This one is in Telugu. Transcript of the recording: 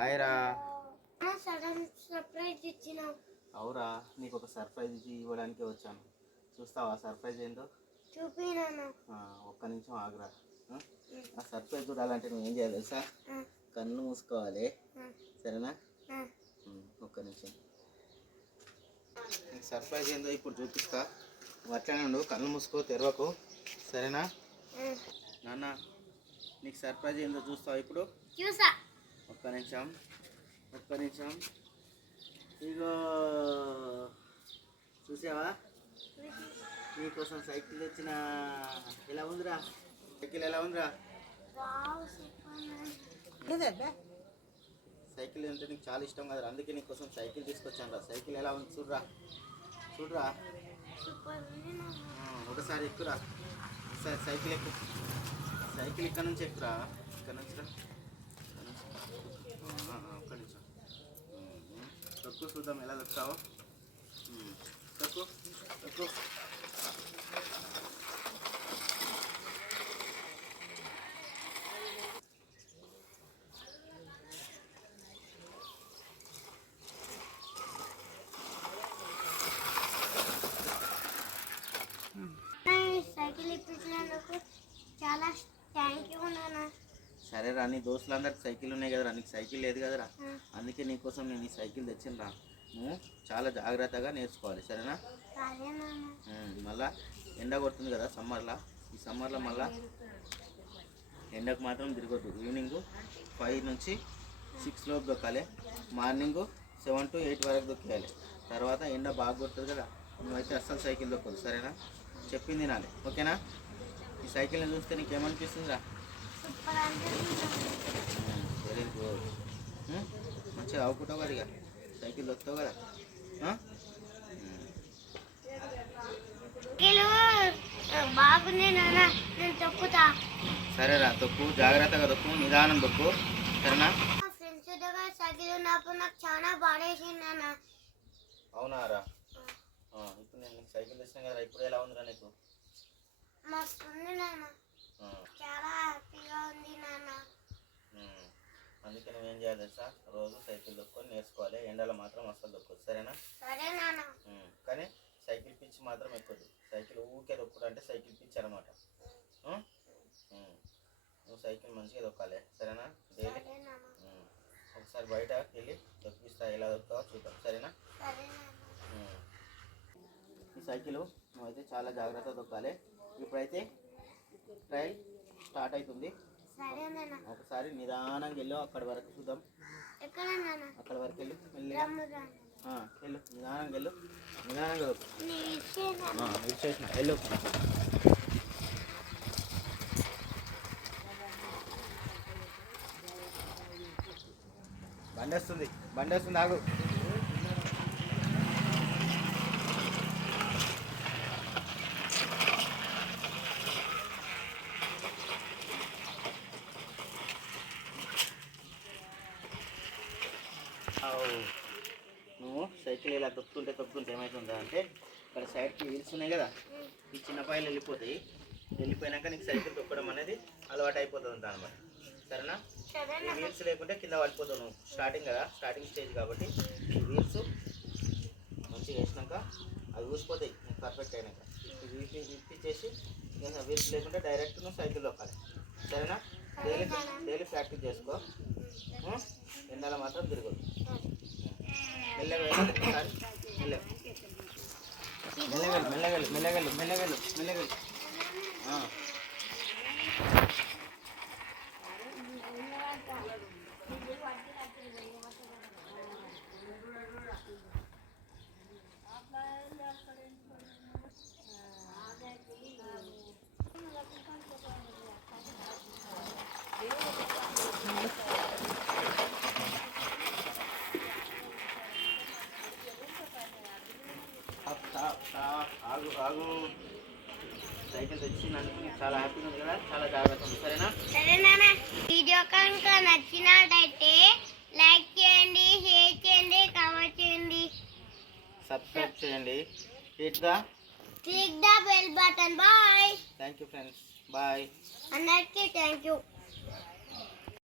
హాయ్ రా. సడన్ సర్ప్రైజ్ ఇచ్చినావు. అవురా, నీకు ఒక సర్ప్రైజ్ ఇవ్వడానికి వచ్చాను. చూస్తావా సర్ప్రైజ్ ఏందో? చూపినాను. ఒక్క నిమిషం ఆగురా. ఆ సర్ప్రైజ్ చూడాలంటే నువ్వు ఏం చేయాలి తెలుసా? కన్ను మూసుకోవాలి, సరేనా? ఒక్క నిమిషం. నీకు సర్ప్రైజ్ ఏందో ఇప్పుడు చూపిస్తా. అట్లనే ఉండు, కన్ను మూసుకో, తెరవకు, సరేనా? నాన్న, నీకు సర్ప్రైజ్ ఏందో చూస్తావా ఇప్పుడు? చూసా. ఒక్క నిమిషం. ఇగో చూసావా, నీకోసం సైకిల్ తెచ్చిన. ఎలా ఉందిరా సైకిల్? ఎలా ఉందిరా సైకిల్? అంటే నీకు చాలా ఇష్టం కదరా, అందుకే నీకోసం సైకిల్ తీసుకొచ్చాను రా. సైకిల్ ఎలా ఉంది చూడరా. ఒకసారి ఎక్కురా, ఒకసారి సైకిల్ ఎక్కు. సైకిల్ ఇక్కడ నుంచి ఎక్కురా, ఇక్కడ నుంచి రా. ఒక్క నిమిషం తక్కువ, చూద్దాం ఎలా దొక్కుతావో. తక్కువ. సైకిల్ ఇప్పించినందుకు చాలా థ్యాంక్ యూ నాన్న. సరే రా, నీ దోస్తులందరికి సైకిల్ ఉన్నాయి కదరా, నీకు సైకిల్ లేదు కదరా, అందుకే నీకోసం నేను ఈ సైకిల్ తెచ్చినరా. నువ్వు చాలా జాగ్రత్తగా నేర్చుకోవాలి, సరేనా? మళ్ళా ఎండ కొడుతుంది కదా సమ్మర్లో, ఈ సమ్మర్లో మళ్ళా ఎండకు మాత్రం తిరగొద్దు. ఈవినింగ్ 5 నుంచి 6 లోపు దొక్కాలి, మార్నింగ్ 7 to 8 వరకు దొక్కేయాలి. తర్వాత ఎండ బాగా కొడుతుంది కదా, నువ్వైతే అస్సలు సైకిల్ దొక్కదు, సరేనా? చెప్పింది నాలే, ఓకేనా? ఈ సైకిల్ని చూస్తే నీకేమనిపిస్తుందిరా? Very good. మంచిగా ఆవుకుంటావు కదా, ఇక సైకిల్ దొక్కుతావు కదా. బాగుంది నాన్న, నేను తొక్కుతా. సరేరా, తొక్కు, జాగ్రత్తగా తొక్కు, నిదానం తొక్కు, సరేనా? ఫ్రెండ్స్ దగ్గర సైకిల్ ఉన్నప్పుడు నాకు చాలా బాధేసింది నాన్న. అవునారా? ఇప్పుడు నేను నీకు సైకిల్ తెచ్చిన కదా, ఇప్పుడు ఎలా ఉందిరా నీకు? మస్తు ఉంది నాన్న, చాలా హ్యాపీగా ఉంది నాన్న. అందుకే నువ్వేం చేయాలి తెలుసా? రోజు సైకిల్ దొక్కుని నేర్చుకోవాలి. ఎండలో మాత్రం అస్సలు దొక్కదు, సరేనా? సరే నాన్న. కానీ సైకిల్ పిచ్చి మాత్రం ఎక్కువద్దు. సైకిల్ ఊకే దొక్కుడు అంటే సైకిల్ పిచ్చి అనమాట. నువ్వు సైకిల్ మంచిగా దొక్కాలి, సరేనా? డైలీ ఒకసారి బయట వెళ్ళి దొక్కిస్తా, ఎలా దొక్కుతావో చూద్దాం, సరేనా? ఈ సైకిల్ నువ్వైతే చాలా జాగ్రత్తగా దొక్కాలి. ఇప్పుడైతే ట్రైల్ స్టార్ట్ అవుతుంది. ఒకసారి నిదానంగా వెళ్ళు, అక్కడి వరకు చూద్దాం. అక్కడ వరకు వెళ్ళు, వెళ్ళు, నిదానంగా ఇచ్చేసిన వెళ్ళు. బండి వస్తుంది, ఆగు. నువ్వు సైకిల్ ఇలా తొక్కుతుంటే ఏమవుతుందా అంటే, ఇక్కడ సైడ్కి వీల్స్ ఉన్నాయి కదా, ఈ చిన్న పాయలు వెళ్ళిపోయినాక నీకు సైకిల్ తొక్కడం అనేది అలవాటు అయిపోతుంది అనమాట, సరేనా? ఈ వీల్స్ లేకుంటే కింద పడిపోతావు నువ్వు. స్టార్టింగ్ స్టేజ్ కాబట్టి ఈ వీల్స్ మంచిగా వేసినాక అవి ఊసిపోతాయి పర్ఫెక్ట్ అయినాక. ఇప్పించేసి వీల్స్ లేకుంటే డైరెక్ట్ నువ్వు సైకిల్ తొక్కాలి, సరేనా? డైలీ ప్రాక్టీస్ చేసుకో. ఎండలో మాత్రం తిరగదు. మెల్లగెళ్ళు. ఆగు. సైకిల్ తెచ్చినందుకు నీకు చాలా హ్యాపీగా ఉంది కదా, చాలా జాగ్రత్త ఉంది, సరేనా? సరేనా? వీడియో కనుక నచ్చినట్టయితే లైక్ చేయండి, షేర్ చేయండి, కామెంట్ చేయండి, సబ్స్క్రైబ్ చేయండి. Hit the bell button. Bye. Thank you friends, bye. అందరికీ థ్యాంక్ యూ.